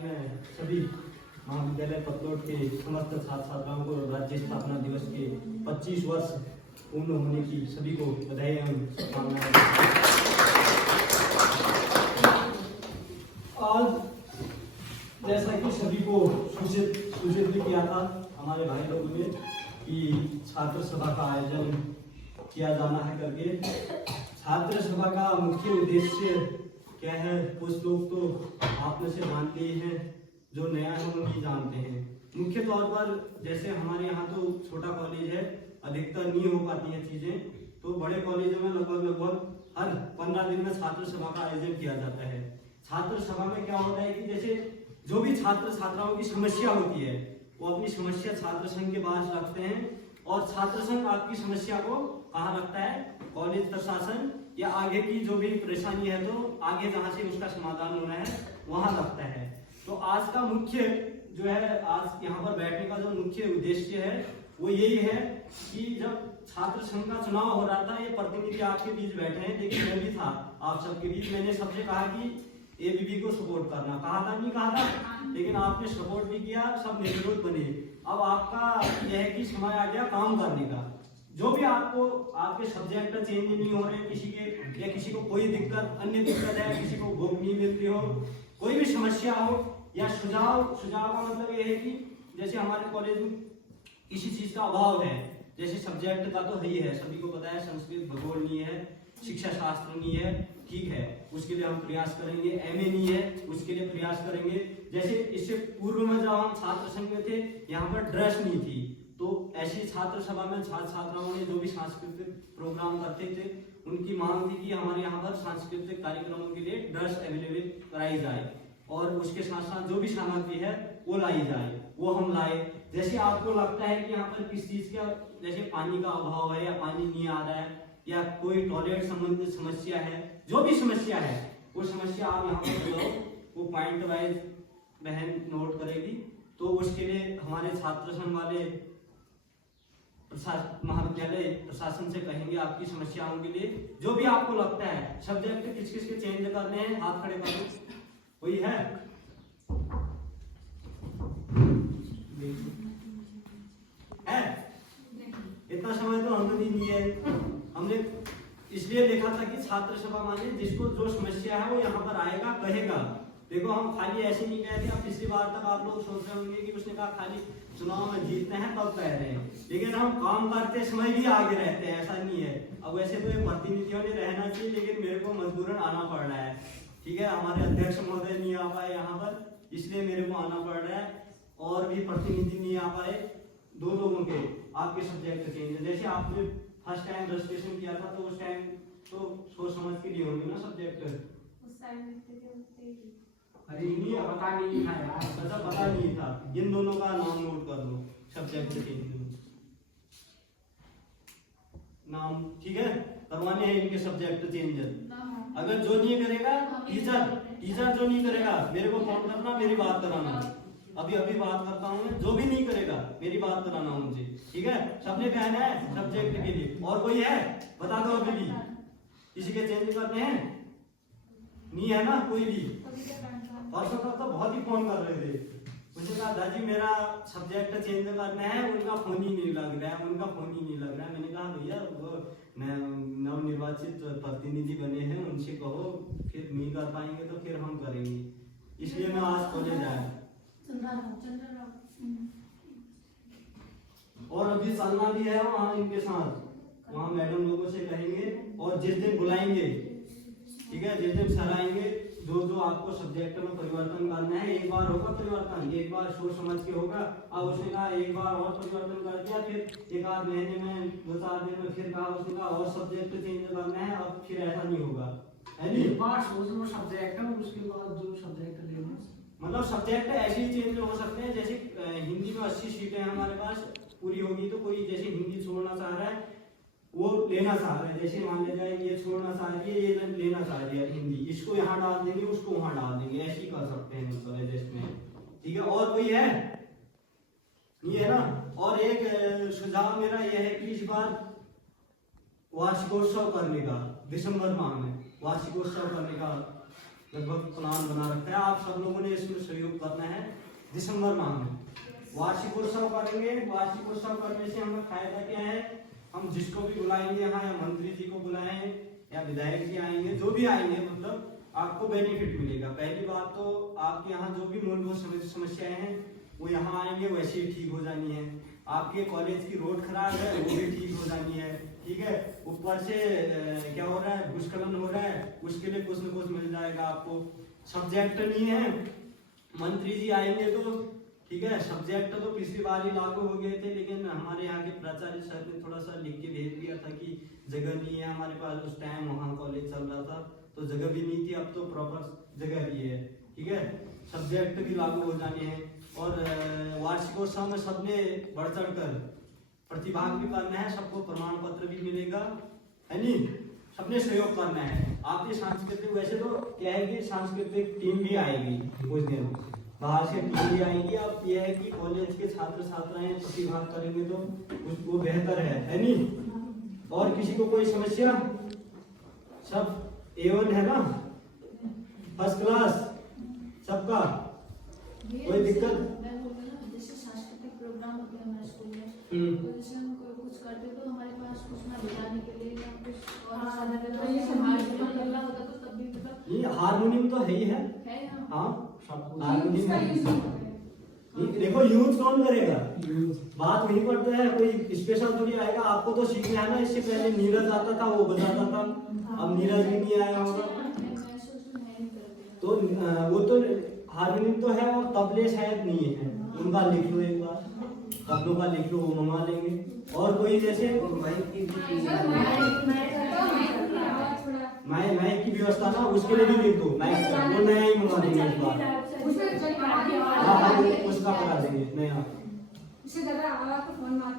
मैं सभी महाविद्यालय पतलोट के समस्त छात्र छात्राओं को राज्य स्थापना दिवस के 25 वर्ष पूर्ण होने की सभी को बधाई एवं शुभकामनाएं। आज जैसा कि सभी को सूचित भी किया था हमारे भाई लोगों ने कि छात्र सभा का आयोजन किया जाना है करके। छात्र सभा का मुख्य उद्देश्य क्या है, कुछ लोग तो आप में से जानते ही हैं, जो नया है वो नहीं जानते हैं। मुख्य तौर पर जैसे हमारे यहाँ तो छोटा कॉलेज है, अधिकतर नहीं हो पाती हैं चीजें, तो बड़े कॉलेजों में लगभग हर 15 दिन में छात्र सभा का आयोजन किया जाता है। छात्र सभा में क्या होता है कि जैसे जो भी छात्र छात्राओं की समस्या होती है वो अपनी समस्या छात्र संघ के पास रखते हैं और छात्र संघ आपकी समस्या को कहाँ रखता है, कॉलेज प्रशासन या आगे की जो भी परेशानी है तो आगे जहाँ से उसका समाधान होना है वहां रखता है। तो आज का मुख्य जो है, आज यहाँ पर बैठने का जो मुख्य उद्देश्य है वो यही है कि जब छात्र संघ का चुनाव हो रहा था, ये प्रतिनिधि आपके बीच बैठे हैं, लेकिन मैं भी था आप सबके बीच। मैंने सबसे कहा कि एबीवी को सपोर्ट करना, कहा था नहीं कहा था, लेकिन आपने सपोर्ट भी किया, सब निर्विरोध बने। अब आपका यह है कि समय आ गया काम करने का। जो भी आपको आपके सब्जेक्ट चेंज नहीं हो रहे, किसी के या किसी को कोई दिक्कत अन्य दिक्कत है, किसी को भूख नहीं मिलती हो, कोई भी समस्या हो या सुझाव का मतलब ये है कि जैसे हमारे कॉलेज में किसी चीज का अभाव है, जैसे सब्जेक्ट का तो है ही है, सभी को पता है, संस्कृत भूगोल नहीं है, शिक्षा शास्त्र नहीं है, ठीक है, उसके लिए हम प्रयास करेंगे। एमए नहीं है, उसके लिए प्रयास करेंगे। जैसे इससे पूर्व में जब हम छात्र संघ में थे, यहाँ पर ड्रेस नहीं थी, तो ऐसी छात्र सभा में छात्र छात्राओं ने जो भी सांस्कृतिक प्रोग्राम करते थे उनकी मांग थी कि हमारे यहाँ पर सांस्कृतिक कार्यक्रमों के लिए ड्रेस अवेलेबल कराई जाए और उसके साथ साथ जो भी सामग्री है वो लाई जाए, वो हम लाए। जैसे आपको लगता है कि यहाँ पर किस चीज का, जैसे पानी का अभाव है या पानी नहीं आ रहा है या कोई टॉयलेट संबंधित समस्या है, जो भी समस्या है वो समस्या आप यहाँ पर बताओ, वो पॉइंट वाइज बहन नोट करेगी। तो उसके लिए हमारे छात्र संघ वाले महाविद्यालय प्रशासन से कहेंगे आपकी समस्याओं के लिए जो भी आपको लगता है। सब्जेक्ट किस किस के चेंज करने हैं, हाथ खड़े कर दो, कोई है? इतना समय तो हमने नहीं है, हमने इसलिए देखा था कि छात्र सभा माने जिसको जो समस्या है वो यहाँ पर आएगा कहेगा। देखो हम खाली ऐसे नहीं कहते, अब पिछली बार तक आप लोग सोच रहे होंगे कि उसने कहा खाली चुनाव में जीतते हैं तब कह रहे हैं, लेकिन हम काम करते समय भी आगे रहते हैं, ऐसा नहीं है। अब वैसे तो प्रतिनिधियों ने रहना चाहिए, लेकिन मेरे को मजबूरन आना पड़ रहा है, ठीक है, हमारे अध्यक्ष महोदय नहीं आ पाए यहाँ पर, इसलिए मेरे को आना पड़ रहा है, और भी प्रतिनिधि नहीं आ पाए, दो लोगों के आपके सब्जेक्ट चेंज है। जैसे आपने फर्स्ट टाइम रजिस्ट्रेशन किया था तो उस टाइम तो सोच समझ के लिए होंगे ना सब्जेक्ट, उस टाइम अरे नहीं पता नहीं था यार, ऐसा पता नहीं था। इन दोनों का नाम नोट कर लो, सब्जेक्ट चेंज नाम, ठीक है, करवाने हैं इनके सब्जेक्ट चेंज। अगर जो नहीं करेगा टीचर जो नहीं करेगा मेरे को फोन करना, मेरी बात कराना, अभी बात करता हूँ मैं, जो भी नहीं करेगा मेरी बात कराना उनसे, ठीक है। सबने कहना है सब्जेक्ट के लिए, और कोई है बता दो, अभी भी किसी के चेंज करने हैं? नहीं है ना कोई भी? परसों तक तो बहुत ही फोन कर रहे थे, मुझे कहा दादी मेरा सब्जेक्ट चेंज करना है, उनका फोन ही नहीं लग रहा है, उनका फोन ही नहीं लग रहा है। मैंने कहा भैया वो नवनिर्वाचित प्रतिनिधि बने हैं, उनसे कहो, फिर नहीं कर पाएंगे तो फिर हम करेंगे, इसलिए मैं आज कॉलेज आया। और अभी चलना भी है वहाँ इनके साथ, वहाँ मैडम लोगों से कहेंगे, और जिस दिन बुलाएंगे, ठीक है, जिस दिन सर आएंगे, जो आपको सब्जेक्ट में परिवर्तन करना है, एक बार होगा परिवर्तन, एक बार सोच समझ के होगा। अब उसने कहा एक बार और परिवर्तन कर दिया, फिर एक आध महीने में 2-4 दिन में फिर कहा उसने कहा और सब्जेक्ट चेंज करना है, अब फिर ऐसा नहीं होगा, है नहीं? बार सोच लो सब्जेक्ट है, उसके बाद जो सब्जेक्ट लेना, मतलब सब्जेक्ट ऐसे ही चेंज हो सकते हैं। जैसे हिंदी में 80 सीटें हैं हमारे पास, पूरी होगी तो कोई जैसे हिंदी छोड़ना चाह रहा है वो लेना चाह रहा है, जैसे मान लिया जाए ये छोड़ना चाह रही है, ये लेना चाह रही है हिंदी, इसको यहाँ डाल देंगे, उसको वहां डाल देंगे, ऐसे ही कर सकते हैं मतलब में, ठीक है। और कोई है? नहीं है ना। और एक सुझाव मेरा यह है कि इस बार वार्षिकोत्सव करने का, दिसंबर माह में वार्षिकोत्सव करने का लगभग प्लान बना रखा है। आप सब लोगों ने इसमें सहयोग करना है। दिसंबर माह में वार्षिकोत्सव करेंगे। वार्षिकोत्सव करने से हमें फायदा क्या है, हम जिसको भी बुलाएंगे यहाँ, या मंत्री जी को बुलाएं या विधायक जी आएंगे, जो भी आएंगे, मतलब आपको बेनिफिट मिलेगा। पहली बात तो आपके यहाँ जो भी मूलभूत समस्याएं हैं वो यहाँ आएंगे वैसे ही ठीक हो जानी है। आपके कॉलेज की रोड खराब है वो भी ठीक हो जानी है, ठीक है। ऊपर से क्या हो रहा है, भूस्खलन हो रहा है, उसके लिए कुछ न कुछ मिल जाएगा आपको। सब्जेक्ट नहीं है, मंत्री जी आएंगे तो ठीक है। सब्जेक्ट तो पिछली बार ही लागू हो गए थे, लेकिन हमारे यहाँ के प्राचार्य सर ने थोड़ा सा लिख के भेज दिया था कि जगह नहीं है हमारे पास। उस टाइम वहाँ कॉलेज चल रहा था तो जगह भी नहीं थी, अब तो प्रॉपर जगह भी है, ठीक है। सब्जेक्ट भी लागू हो जाने हैं। और वार्षिकोत्सव में सबने बढ़ चढ़ कर प्रतिभाग भी करना है, सबको प्रमाण पत्र भी मिलेगा, है नी। सबने सहयोग करना है। आपकी सांस्कृतिक, वैसे तो क्या है कि सांस्कृतिक टीम भी आएगी कुछ दिन, बाहर से टीम भी आएगी। अब यह है कि कॉलेज के छात्र छात्राएं प्रतिभाग करेंगे तो वो बेहतर है नी। और किसी को कोई समस्या? सब A1 है ना, फर्स्ट क्लास सबका, कोई दिक्कत? जैसे सांस्कृतिक प्रोग्राम होते हैं हमारे स्कूल में, तो जैसे हम कुछ करते तो हमारे पास कुछ ना बजाने के लिए या कुछ और हारमोनियम करना होता तो तब भी मतलब ये हारमोनियम तो है ही है। हाँ हारमोनियम देखो यूज कौन करेगा, बात वही पड़ता है। कोई स्पेशल थोड़ी आएगा, आपको तो सीखना है ना। इससे पहले नीरज आता था वो बजाता था, अब नीरज भी नहीं आया होगा। तो वो तो हारमोनियम तो है और तबले शायद नहीं है, उनका लिख लो एक बार, तबलों का लिख लो, वो मंगा लेंगे। और कोई जैसे माइक की व्यवस्था ना, उसके लिए भी लिख दो माइक का, वो नया ही मंगा देंगे इस बार। हाँ उसका करा देंगे नया।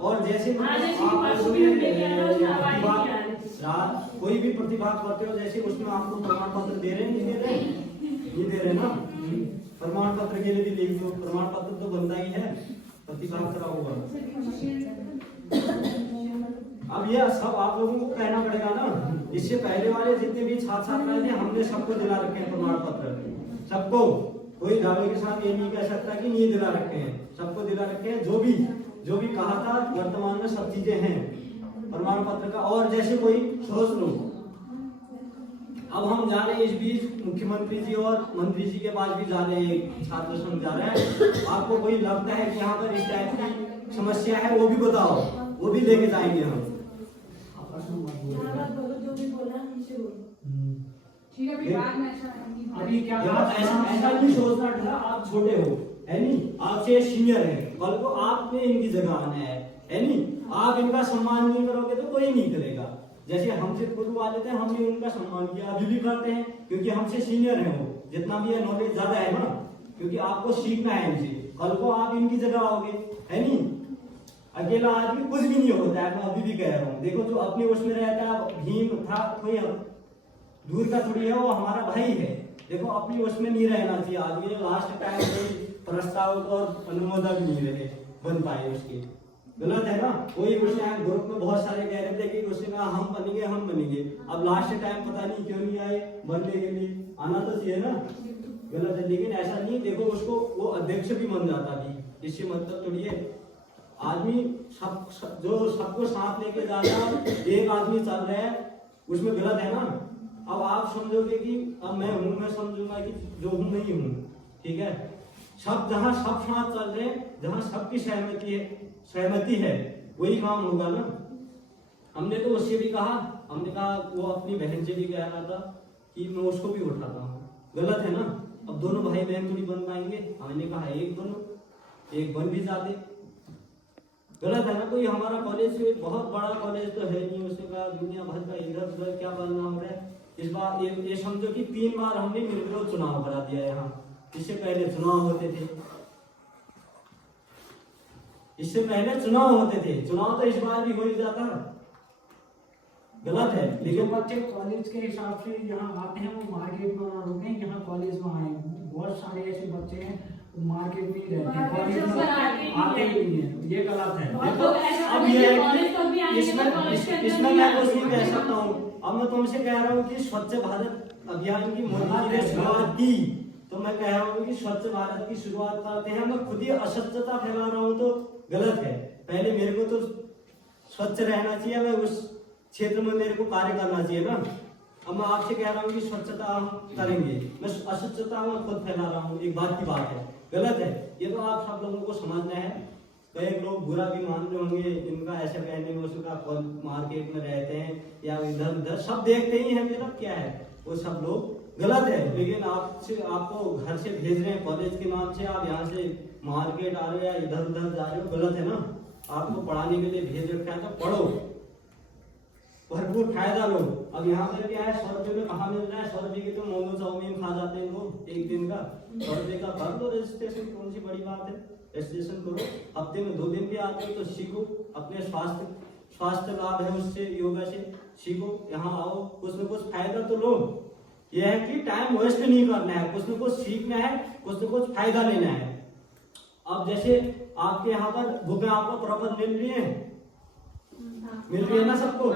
और जैसे कोई भी प्रतिभाग करते हो, जैसे उसमें आपको प्रमाण पत्र दे रहे हैं, नहीं दे रहे ना, प्रमाण पत्र के लिए भी लिख दो। प्रमाण पत्र तो बनता ही है, प्रतिभाग करा हुआ। अब ये सब आप लोगों को कहना पड़ेगा ना। इससे पहले वाले जितने भी छात्र छात्राएं थे हमने सबको दिला रखे हैं प्रमाण पत्र, सबको। कोई दावे के साथ ये नहीं कह सकता कि नहीं दिला रखे हैं, सबको दिला रखे हैं। जो भी कहा था वर्तमान में सब चीजें हैं प्रमाण पत्र का। और जैसे कोई सोच लो, अब हम जा रहे हैं इस बीच मुख्यमंत्री जी और मंत्री जी के पास भी जा रहे हैं, छात्र संघ जा रहे हैं। आपको कोई लगता है कि यहाँ पर इस टाइप की समस्या है, वो भी बताओ, वो भी लेके जाएंगे हम। अभी क्या ऐसा नहीं सोचना था, आप छोटे हो है नी, आपसे सीनियर है, कल को आपने इनकी जगह आना है नी। आप इनका सम्मान नहीं करोगे तो कोई नहीं करेगा। जैसे हमसे पूर्व वाले थे, हमने उनका सम्मान किया, अभी भी करते हैं, क्योंकि हमसे सीनियर है वो, जितना भी है नॉलेज ज्यादा है ना, क्योंकि आपको सीखना है इनसे। कल को आप इनकी जगह आओगे, है नी। अकेला आदमी कुछ भी नहीं होता है, मैं अभी भी कह रहा हूँ। देखो जो अपने उसमें रहता है, भीम था कोई दूर का थोड़ी है, वो हमारा भाई है। देखो अपनी उसमें नहीं रहना चाहिए आदमी। लास्ट टाइम कोई प्रस्ताव और अनुमोदन नहीं रहे बन पाए उसके, गलत है ना। कोई उसने ग्रुप में बहुत सारे कह रहे थे कि उसने कहा हम बनेंगे, अब लास्ट टाइम पता नहीं क्यों नहीं आए बनने के लिए। आना तो चाहिए ना, गलत है। लेकिन ऐसा नहीं, देखो उसको वो अध्यक्ष भी बन जाता भी, इससे मतलब थोड़ी है। आदमी जो सबको साथ लेके जा रहा है, एक आदमी चल रहा है, उसमें गलत है ना। अब आप समझोगे कि अब मैं हूं, मैं समझूंगा कि जो हूं नहीं हूं, ठीक है। सब जहां सब साथ चल रहे हैं, जहां सबकी सहमति है वही काम होगा ना। हमने तो उससे भी कहा, हमने कहा वो अपनी बहन से भी कह रहा था कि मैं उसको भी उठाता हूँ, गलत है ना। अब दोनों भाई बहन थोड़ी बन पाएंगे, हमने कहा एक बनो, एक बन भी जाते, गलत है ना। कोई हमारा कॉलेज बहुत बड़ा कॉलेज तो है नहीं, उसने कहा दुनिया भर का इधर उधर क्या बनना हो रहा है। इस बार ये समझो कि 3 बार हमने निर्विरोध चुनाव करा दिया यहाँ। इससे पहले चुनाव होते थे, चुनाव तो इस बार भी हो ही जाता, गलत है। लेकिन बच्चे कॉलेज के हिसाब से यहाँ आते हैं, वो मार्केट में ना रुके, यहाँ कॉलेज में आए। बहुत सारे ऐसे बच्चे हैं मार्केट में ही रहते हैं, कॉलेज में आते ही नहीं है, ये गलत है। अब ये इसमें मैं कुछ नहीं कह सकता हूँ। अब मैं तुमसे कह रहा हूँ कि स्वच्छ भारत अभियान की मोदी जी ने शुरुआत की, तो मैं कह रहा हूँ कि स्वच्छ भारत की शुरुआत करते हैं। मैं खुद ही अस्वच्छता फैला रहा हूँ तो गलत है। पहले मेरे को तो स्वच्छ रहना चाहिए, मैं उस क्षेत्र में मेरे को कार्य करना चाहिए ना। अब मैं आपसे कह रहा हूँ कि स्वच्छता हम करेंगे, मैं अस्वच्छता में खुद फैला रहा हूँ, एक बात की बात है, गलत है। ये तो आप सब लोगों को समझना है। कई लोग बुरा भी मान रहे होंगे, इनका ऐसा कहने में, उसका मार्केट में रहते हैं या इधर उधर सब देखते ही हैं, मेरा क्या है, वो सब लोग गलत है। लेकिन आपको घर से भेज रहे हैं कॉलेज के नाम से, आप यहाँ से मार्केट आ रहे हो या इधर उधर जा रहे हो, गलत है ना। आपको पढ़ाने के लिए भेज रखा है तो पढ़ो, भरपूर फायदा लो। अब यहाँ पर क्या है, 100 रुपये में कहाँ मिल रहा है, 100 रुपये की तो मोमो चाउमीन खा जाते हैं लोग एक दिन का। 100 रुपये का कर दो रजिस्ट्रेशन, कौन सी बड़ी बात है, रजिस्ट्रेशन करो। हफ्ते में 2 दिन भी आते हो तो सीखो, अपने स्वास्थ्य लाभ है उससे, योगा से सीखो। यहाँ आओ, कुछ न कुछ फायदा तो लो। यह है कि टाइम वेस्ट नहीं करना है, कुछ न कुछ सीखना है, कुछ न कुछ फायदा लेना है। अब जैसे आपके यहाँ पर बुकें आपको प्रॉपर मिल रही है, मिल रही है ना सबको।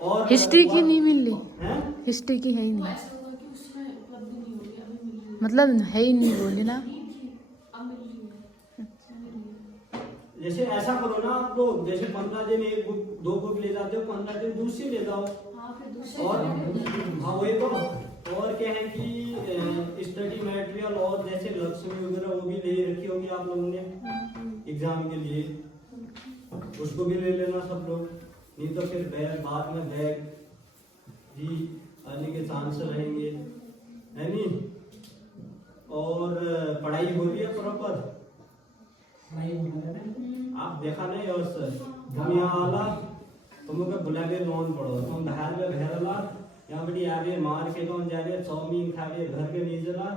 और हिस्ट्री की नहीं मिल रही है, हिस्ट्री की है ही वो नहीं, ऐसा होगा कि उसमें उपलब्धि नहीं होगी, अभी मिल रही है। मतलब है ही नहीं बोले ना। अब मिल रही है, मिल रही है। जैसे ऐसा करो ना आप लोग, जैसे 15 दिन एक बुक 2 बुक ले जाते हो, 15 दिन दूसरी ले जाओ। हाँ, फिर दूसरे और जगह हाँ वही तो, और क्या है कि स्टडी मटेरियल और जैसे लक्ष्मी वगैरह वो भी ले रखी होगी आप लोगों ने एग्जाम के लिए, उसको भी ले लेना सब लोग। नहीं तो फिर बैग बाद में बैग भी आने के चांस रहेंगे, है नहीं। और पढ़ाई हो रही है प्रॉपर, पढ़ाई होने लगे ना। आप देखा नहीं और सर हम यहाँ आला तुमको बुला के लोन पढ़ो, तुम बाहर में भेजला यहाँ बड़ी आगे मार के कौन जाके चाउमीन खा के घर के नीचे ला